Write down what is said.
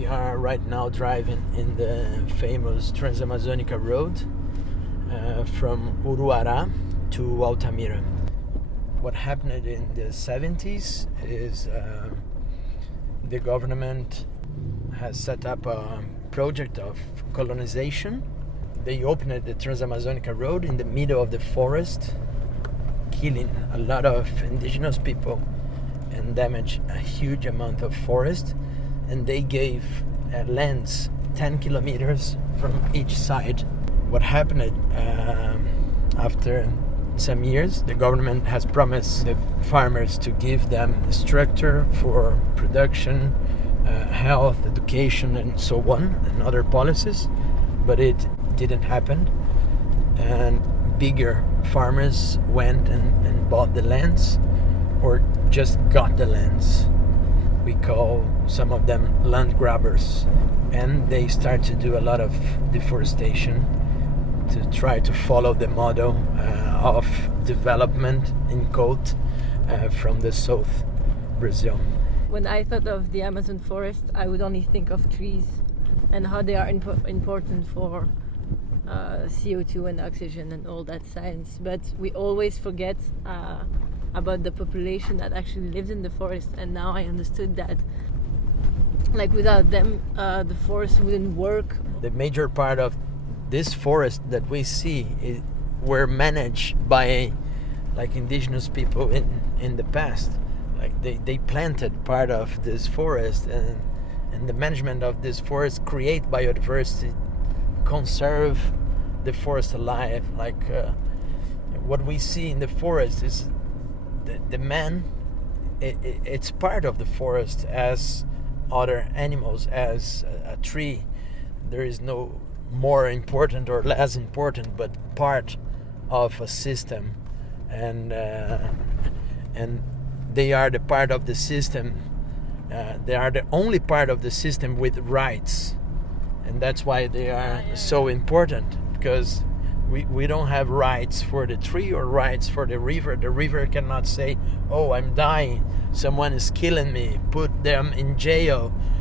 We are right now driving in the famous Transamazonica Road from Uruará to Altamira. What happened in the 70s is the government has set up a project of colonization. They opened the Transamazonica Road in the middle of the forest, killing a lot of indigenous people and damaged a huge amount of forest. And they gave lands 10 kilometers from each side. What happened after some years, the government has promised the farmers to give them structure for production, health, education, and so on, and other policies, but it didn't happen. And bigger farmers went and bought the lands, or just got the lands. We call some of them land grabbers, and they start to do a lot of deforestation to try to follow the model of development in quote from the South Brazil. When I thought of the Amazon forest, I would only think of trees and how they are important for CO2 and oxygen and all that science. But we always forget about the population that actually lives in the forest, and now I understood that without them the forest wouldn't work. The major part of this forest that we see were managed by indigenous people in the past. They planted part of this forest, and the management of this forest create biodiversity, conserve the forest alive. What we see in the forest is the man, it's part of the forest as other animals, as a tree. There is no more important or less important, but part of a system, and they are the part of the system. They are the only part of the system with rights, and that's why they are so important, because we don't have rights for the tree or rights for the river. The river cannot say, oh, I'm dying, someone is killing me, put them in jail,